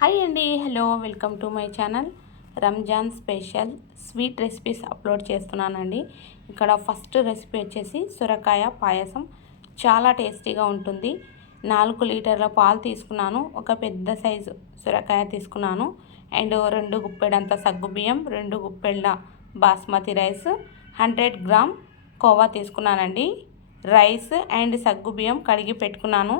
Hi అండి hello welcome to my channel Ramzan special sweet recipes upload చేస్తున్నానండి. ఇక్కడ first recipe వచ్చేసి సొరకాయ పాయసం. చాలా టేస్టీగా ఉంటుంది. నాలుగు లీటర్ల పాలు తీసుకున్నాను. ఒక పెద్ద సైజు సొరకాయ తీసుకున్నాను. అండ్ రెండు గుప్పెడంత సగ్గుబియ్యం రెండు గుప్పెళ్ళ basmati rice hundred gram khoa తీసుకున్నానండి. రైస్ అండ్ సగ్గుబియ్యం కడిగి పెట్టుకున్నాను.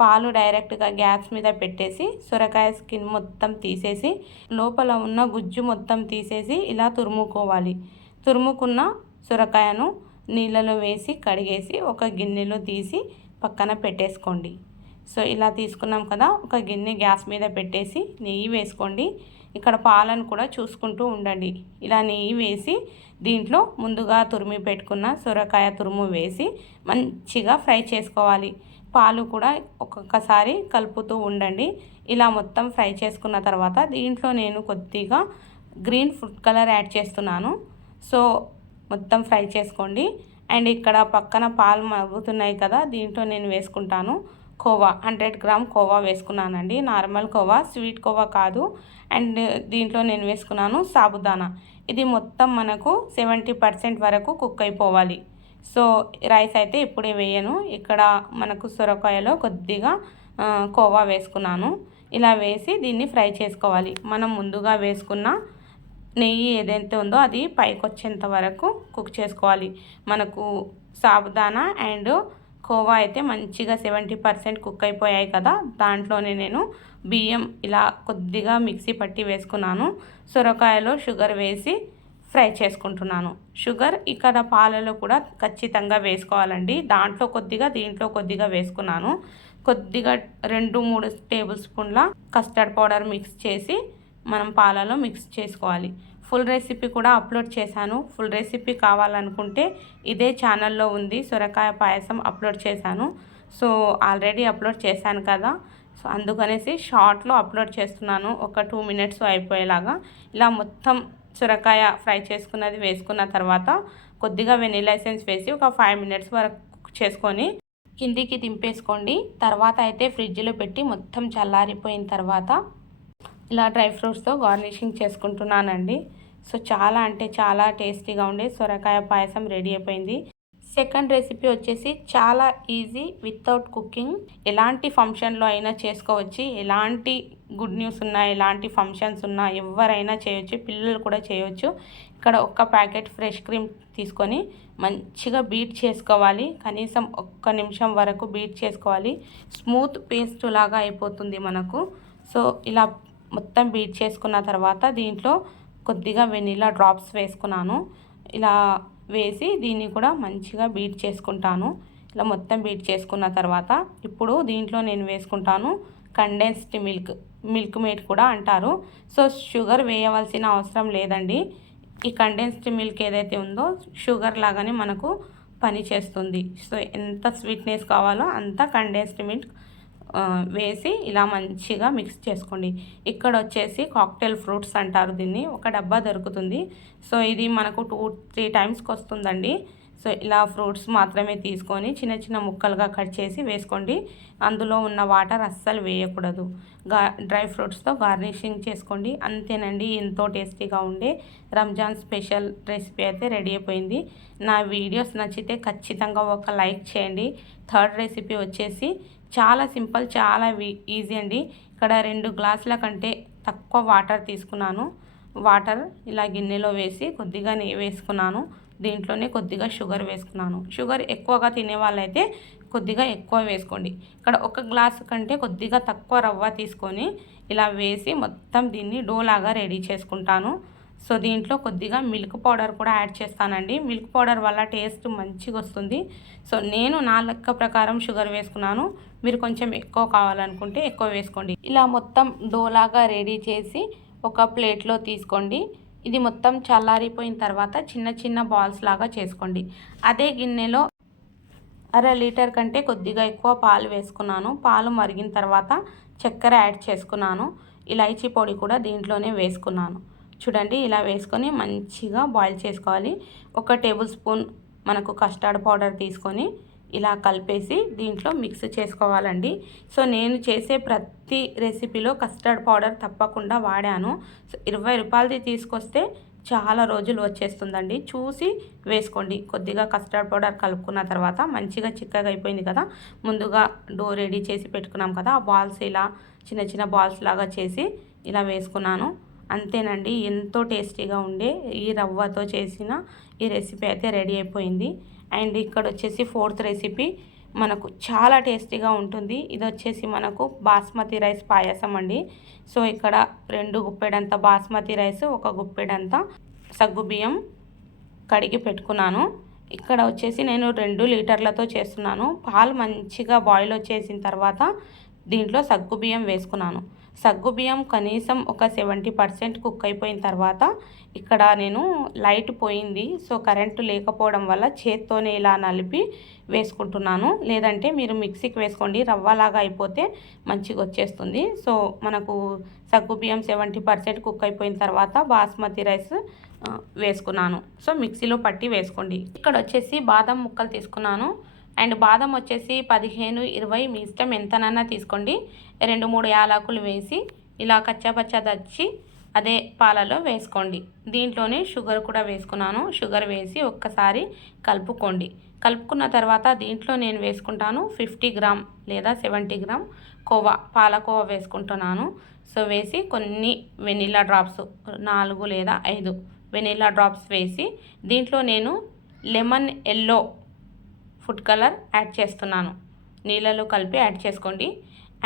పాలు డైరెక్ట్గా గ్యాస్ మీద పెట్టేసి సొరకాయ స్కిన్ మొత్తం తీసేసి లోపల ఉన్న గుజ్జు మొత్తం తీసేసి ఇలా తురుముకోవాలి. తురుముకున్న సొరకాయను నీళ్ళలో వేసి కడిగేసి ఒక గిన్నెలో తీసి పక్కన పెట్టేసుకోండి. సో ఇలా తీసుకున్నాం కదా ఒక గిన్నె గ్యాస్ మీద పెట్టేసి నెయ్యి వేసుకోండి. ఇక్కడ పాలను కూడా చూసుకుంటూ ఉండండి. ఇలా నెయ్యి వేసి దీంట్లో ముందుగా తురిమి పెట్టుకున్న సొరకాయ తురుము వేసి మంచిగా ఫ్రై చేసుకోవాలి. పాలు కూడా ఒక్కొక్కసారి కలుపుతూ ఉండండి. ఇలా మొత్తం ఫ్రై చేసుకున్న తర్వాత దీంట్లో నేను కొద్దిగా గ్రీన్ ఫుడ్ కలర్ యాడ్ చేస్తున్నాను. సో మొత్తం ఫ్రై చేసుకోండి. అండ్ ఇక్కడ పక్కన పాలు మరుగుతున్నాయి కదా దీంట్లో నేను వేసుకుంటాను. కోవా హండ్రెడ్ గ్రామ్ కోవా వేసుకున్నానండి. నార్మల్ కోవా స్వీట్ కోవా కాదు. అండ్ దీంట్లో నేను వేసుకున్నాను సాబుదానా. ఇది మొత్తం మనకు సెవెంటీ పర్సెంట్ వరకు కుక్ అయిపోవాలి. సో రైస్ అయితే ఇప్పుడే వేయను. ఇక్కడ మనకు సొరకాయలో కొద్దిగా కోవా వేసుకున్నాను. ఇలా వేసి దీన్ని ఫ్రై చేసుకోవాలి. మనం ముందుగా వేసుకున్న నెయ్యి ఏదైతే ఉందో అది పైకి వచ్చేంత వరకు కుక్ చేసుకోవాలి. మనకు సాబుదానా అండ్ కోవా అయితే మంచిగా సెవెంటీ పర్సెంట్ కుక్ అయిపోయాయి కదా. దాంట్లోనే నేను బియ్యం ఇలా కొద్దిగా మిక్సీ పట్టి వేసుకున్నాను. సొరకాయలో షుగర్ వేసి ఫ్రై చేసుకుంటున్నాను. షుగర్ ఇక్కడ పాలలో కూడా ఖచ్చితంగా వేసుకోవాలండి. దాంట్లో కొద్దిగా దీంట్లో కొద్దిగా వేసుకున్నాను. కొద్దిగా రెండు మూడు టేబుల్ స్పూన్ల కస్టర్డ్ పౌడర్ మిక్స్ చేసి మనం పాలలో మిక్స్ చేసుకోవాలి. ఫుల్ రెసిపీ కూడా అప్లోడ్ చేశాను. ఫుల్ రెసిపీ కావాలనుకుంటే ఇదే ఛానల్లో ఉంది. సొరకాయ పాయసం అప్లోడ్ చేశాను. సో ఆల్రెడీ అప్లోడ్ చేశాను కదా. సో అందుకనేసి షార్ట్లో అప్లోడ్ చేస్తున్నాను. ఒక టూ మినిట్స్ అయిపోయేలాగా. ఇలా మొత్తం సొరకాయ ఫ్రై చేసుకున్నది వేసుకున్న తర్వాత కొద్దిగా వెనీలా ఎసెన్స్ వేసి ఒక ఫైవ్ మినిట్స్ వరకు చేసుకొని కిందికి దింపేసుకోండి. తర్వాత అయితే ఫ్రిడ్జ్లో పెట్టి మొత్తం చల్లారిపోయిన తర్వాత ఇలా డ్రై ఫ్రూట్స్తో గార్నిషింగ్ చేసుకుంటున్నానండి. సో చాలా అంటే చాలా టేస్టీగా ఉండే సొరకాయ పాయసం రెడీ అయిపోయింది. సెకండ్ రెసిపీ వచ్చేసి చాలా ఈజీ వితౌట్ కుకింగ్. ఎలాంటి ఫంక్షన్లో అయినా చేసుకోవచ్చు. ఎలాంటి గుడ్ న్యూస్ ఉన్నా ఎలాంటి ఫంక్షన్స్ ఉన్నా ఎవరైనా చేయొచ్చు పిల్లలు కూడా చేయొచ్చు. ఇక్కడ ఒక్క ప్యాకెట్ ఫ్రెష్ క్రీమ్ తీసుకొని మంచిగా బీట్ చేసుకోవాలి. కనీసం ఒక్క నిమిషం వరకు బీట్ చేసుకోవాలి. స్మూత్ పేస్ట్ లాగా అయిపోతుంది మనకు. సో ఇలా మొత్తం బీట్ చేసుకున్న తర్వాత దీంట్లో కొద్దిగా వెనిలా డ్రాప్స్ వేసుకున్నాను. ఇలా వేసి దీన్ని కూడా మంచిగా బీట్ చేసుకుంటాను. ఇలా మొత్తం బీట్ చేసుకున్న తర్వాత ఇప్పుడు దీంట్లో నేను వేసుకుంటాను కండెన్స్డ్ మిల్క్ మిల్క్ మేట్ కూడా అంటారు. సో షుగర్ వేయవలసిన అవసరం లేదండి. ఈ కండెన్స్డ్ మిల్క్ ఏదైతే ఉందో షుగర్ లాగానే మనకు పని చేస్తుంది సో ఎంత స్వీట్నెస్ కావాలో అంత కండెన్స్డ్ మిల్క్ వేసి ఇలా మంచిగా మిక్స్ చేసుకోండి. ఇక్కడ వచ్చేసి కాక్టైల్ ఫ్రూట్స్ అంటారు దీన్ని. ఒక డబ్బా దొరుకుతుంది. సో ఇది మనకు టూ త్రీ టైమ్స్కి వస్తుందండి. సో ఇలా ఫ్రూట్స్ మాత్రమే తీసుకొని చిన్న చిన్న ముక్కలుగా కట్ చేసి వేసుకోండి. అందులో ఉన్న వాటర్ అస్సలు వేయకూడదు. గా డ్రై ఫ్రూట్స్తో గార్నిషింగ్ చేసుకోండి. అంతేనండి ఎంతో టేస్టీగా ఉండే రంజాన్ స్పెషల్ రెసిపీ అయితే రెడీ అయిపోయింది. నా వీడియోస్ నచ్చితే ఖచ్చితంగా ఒక లైక్ చేయండి. థర్డ్ రెసిపీ వచ్చేసి చాలా సింపుల్ చాలా ఈజీ అండి. ఇక్కడ రెండు గ్లాసుల కంటే తక్కువ వాటర్ తీసుకున్నాను. వాటర్ ఇలా గిన్నెలో వేసి కొద్దిగా నెయ్యి వేసుకున్నాను. దీంట్లోనే కొద్దిగా షుగర్ వేసుకున్నాను. షుగర్ ఎక్కువగా తినే వాళ్ళైతే కొద్దిగా ఎక్కువ వేసుకోండి. ఇక్కడ ఒక గ్లాసు కంటే కొద్దిగా తక్కువ రవ్వ తీసుకొని ఇలా వేసి మొత్తం దీన్ని డోలాగా రెడీ చేసుకుంటాను. సో దీంట్లో కొద్దిగా మిల్క్ పౌడర్ కూడా యాడ్ చేస్తానండి. మిల్క్ పౌడర్ వల్ల టేస్ట్ మంచిగా వస్తుంది. సో నేను నా లెక్క ప్రకారం షుగర్ వేసుకున్నాను. మీరు కొంచెం ఎక్కువ కావాలనుకుంటే ఎక్కువ వేసుకోండి. ఇలా మొత్తం డోలాగా రెడీ చేసి ఒక ప్లేట్లో తీసుకోండి. ఇది మొత్తం చల్లారిపోయిన తర్వాత చిన్న చిన్న బాల్స్ లాగా చేసుకోండి. అదే గిన్నెలో అర లీటర్ కంటే కొద్దిగా ఎక్కువ పాలు వేసుకున్నాను. పాలు మరిగిన తర్వాత చక్కెర యాడ్ చేసుకున్నాను. ఇలాచీ పొడి కూడా దీంట్లోనే వేసుకున్నాను. చూడండి ఇలా వేసుకొని మంచిగా బాయిల్ చేసుకోవాలి. ఒక టేబుల్ స్పూన్ మనకు కస్టర్డ్ పౌడర్ తీసుకొని ఇలా కలిపేసి దీంట్లో మిక్స్ చేసుకోవాలండి. సో నేను చేసే ప్రతి రెసిపీలో కస్టర్డ్ పౌడర్ తప్పకుండా వాడాను. సో ఇరవై రూపాయలది తీసుకొస్తే చాలా రోజులు వచ్చేస్తుందండి. చూసి వేసుకోండి. కొద్దిగా కస్టర్డ్ పౌడర్ కలుపుకున్న తర్వాత మంచిగా చిక్కగా అయిపోయింది కదా. ముందుగా డో రెడీ చేసి పెట్టుకున్నాం కదా. ఆ బాల్స్ ఇలా చిన్న చిన్న బాల్స్ లాగా చేసి ఇలా వేసుకున్నాను. అంతేనండి. ఎంతో టేస్టీగా ఉండే ఈ రవ్వతో చేసిన ఈ రెసిపీ అయితే రెడీ అయిపోయింది. అండ్ ఇక్కడ వచ్చేసి ఫోర్త్ రెసిపీ మనకు చాలా టేస్టీగా ఉంటుంది. ఇది వచ్చేసి మనకు బాస్మతి రైస్ పాయసం అండి. సో ఇక్కడ రెండు గుప్పెడంత బాస్మతి రైస్ ఒక గుప్పెడంత సగ్గుబియ్యం కడిగి పెట్టుకున్నాను. ఇక్కడ వచ్చేసి నేను రెండు లీటర్లతో చేస్తున్నాను. పాలు మంచిగా బాయిల్ వచ్చేసిన తర్వాత దీంట్లో సగ్గుబియ్యం వేసుకున్నాను. సగ్గుబియ్యం కనీసం ఒక సెవెంటీ పర్సెంట్ కుక్ అయిపోయిన తర్వాత ఇక్కడ నేను లైట్ పోయింది. సో కరెంటు లేకపోవడం వల్ల చేత్తోనే ఇలా నలిపి వేసుకుంటున్నాను. లేదంటే మీరు మిక్సీకి వేసుకోండి. రవ్వలాగా అయిపోతే మంచిగా వచ్చేస్తుంది. సో మనకు సగ్గుబియ్యం సెవెంటీ పర్సెంట్ కుక్ అయిపోయిన తర్వాత బాస్మతి రైస్ వేసుకున్నాను. సో మిక్సీలో పట్టి వేసుకోండి. ఇక్కడ వచ్చేసి బాదం ముక్కలు తీసుకున్నాను. అండ్ బాదం వచ్చేసి పదిహేను ఇరవై మీ ఇష్టం ఎంతనన్నా తీసుకోండి. రెండు మూడు యాలకులు వేసి ఇలా కచ్చాపచ్చా దచ్చి అదే పాలలో వేసుకోండి. దీంట్లోనే షుగర్ కూడా వేసుకున్నాను. షుగర్ వేసి ఒక్కసారి కలుపుకోండి. కలుపుకున్న తర్వాత దీంట్లో నేను వేసుకుంటాను ఫిఫ్టీ గ్రామ్ లేదా సెవెంటీ గ్రామ్ కోవా పాలకోవా వేసుకుంటున్నాను. సో వేసి కొన్ని వెనిలా డ్రాప్స్ నాలుగు లేదా ఐదు వెనిలా డ్రాప్స్ వేసి దీంట్లో నేను lemon yellow food colour add చేస్తున్నాను. నీళ్ళలో కలిపి యాడ్ చేసుకోండి.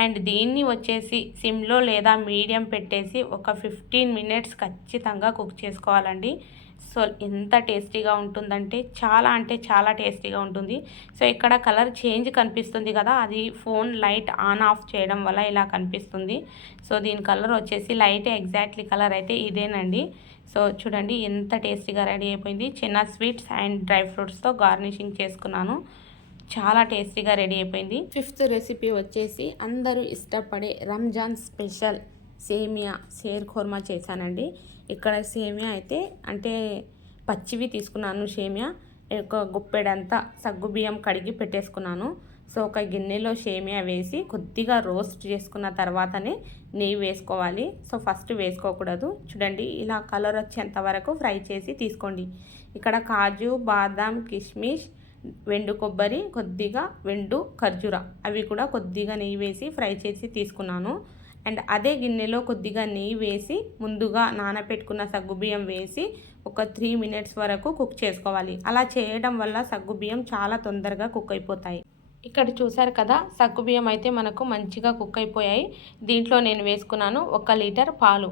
అండ్ దీన్ని వచ్చేసి సిమ్లో లేదా మీడియం పెట్టేసి ఒక ఫిఫ్టీన్ మినిట్స్ ఖచ్చితంగా కుక్ చేసుకోవాలండి. సో ఎంత టేస్టీగా ఉంటుందంటే చాలా అంటే చాలా టేస్టీగా ఉంటుంది. సో ఇక్కడ కలర్ చేంజ్ కనిపిస్తుంది కదా అది ఫోన్ లైట్ ఆన్ ఆఫ్ చేయడం వల్ల ఇలా కనిపిస్తుంది. సో దీని కలర్ వచ్చేసి లైట్ ఎగ్జాక్ట్లీ కలర్ అయితే ఇదేనండి. సో చూడండి ఎంత టేస్టీగా రెడీ అయిపోయింది. చిన్న స్వీట్స్ అండ్ డ్రై ఫ్రూట్స్తో గార్నిషింగ్ చేసుకున్నాను. చాలా టేస్టీగా రెడీ అయిపోయింది. ఫిఫ్త్ రెసిపీ వచ్చేసి అందరూ ఇష్టపడే రంజాన్ స్పెషల్ సేమియా షేర్ ఖోర్మా చేశానండి. ఇక్కడ సేమియా అయితే అంటే పచ్చివి తీసుకున్నాను సేమియా. ఒక గుప్పెడంతా సగ్గు బియ్యం కడిగి పెట్టేసుకున్నాను. సో ఒక గిన్నెలో సేమియా వేసి కొద్దిగా రోస్ట్ చేసుకున్న తర్వాతనే నెయ్యి వేసుకోవాలి. సో ఫస్ట్ వేసుకోకూడదు. చూడండి ఇలా కలర్ వచ్చేంత వరకు ఫ్రై చేసి తీసుకోండి. ఇక్కడ కాజు బాదాం కిష్మిష్ వెండు కొబ్బరి కొద్దిగా వెండు ఖర్జూర అవి కూడా కొద్దిగా నెయ్యి వేసి ఫ్రై చేసి తీసుకున్నాను. అండ్ అదే గిన్నెలో కొద్దిగా నెయ్యి వేసి ముందుగా నానబెట్టుకున్న సగ్గుబియ్యం వేసి ఒక త్రీ మినిట్స్ వరకు కుక్ చేసుకోవాలి. అలా చేయడం వల్ల సగ్గుబియ్యం చాలా తొందరగా కుక్ అయిపోతాయి. ఇక్కడ చూసారు కదా సగ్గుబియ్యం అయితే మనకు మంచిగా కుక్ అయిపోయాయి. దీంట్లో నేను వేసుకున్నాను ఒక లీటర్ పాలు.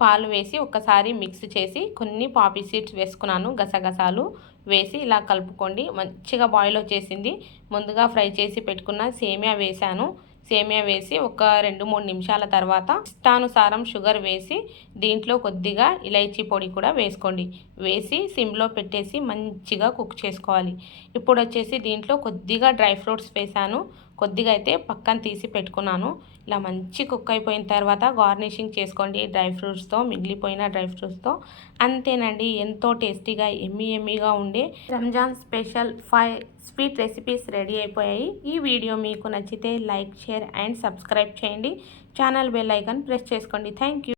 పాలు వేసి ఒక్కసారి మిక్స్ చేసి కొన్ని పాపీ సీడ్స్ వేసుకున్నాను గసగసాలు వేసి ఇలా కలుపుకోండి. మంచిగా బాయిల్ వచ్చేసింది. ముందుగా ఫ్రై చేసి పెట్టుకున్న సేమియా వేశాను. సేమియా వేసి ఒక రెండు మూడు నిమిషాల తర్వాత ఇష్టానుసారం షుగర్ వేసి దీంట్లో కొద్దిగా ఇలైచీ పొడి కూడా వేసుకోండి. వేసి సిమ్లో పెట్టేసి మంచిగా కుక్ చేసుకోవాలి. ఇప్పుడు వచ్చేసి దీంట్లో కొద్దిగా డ్రై ఫ్రూట్స్ వేసాను. కొద్దిగా అయితే పక్కన తీసి పెట్టుకున్నాను. ఇలా మంచి కుక్ అయిపోయిన తర్వాత గార్నిషింగ్ చేసుకోండి. డ్రై ఫ్రూట్స్తో మిగిలిపోయిన డ్రై ఫ్రూట్స్తో. అంతేనండి ఎంతో టేస్టీగా ఎమ్మి ఎమ్మిగా ఉండే Ramzan special five sweet recipes ready అయిపోయాయి. ఈ వీడియో మీకు నచ్చితే లైక్ షేర్ అండ్ సబ్స్క్రైబ్ చేయండి. ఛానల్ బెల్ ఐకాన్ ప్రెస్ చేసుకోండి. థ్యాంక్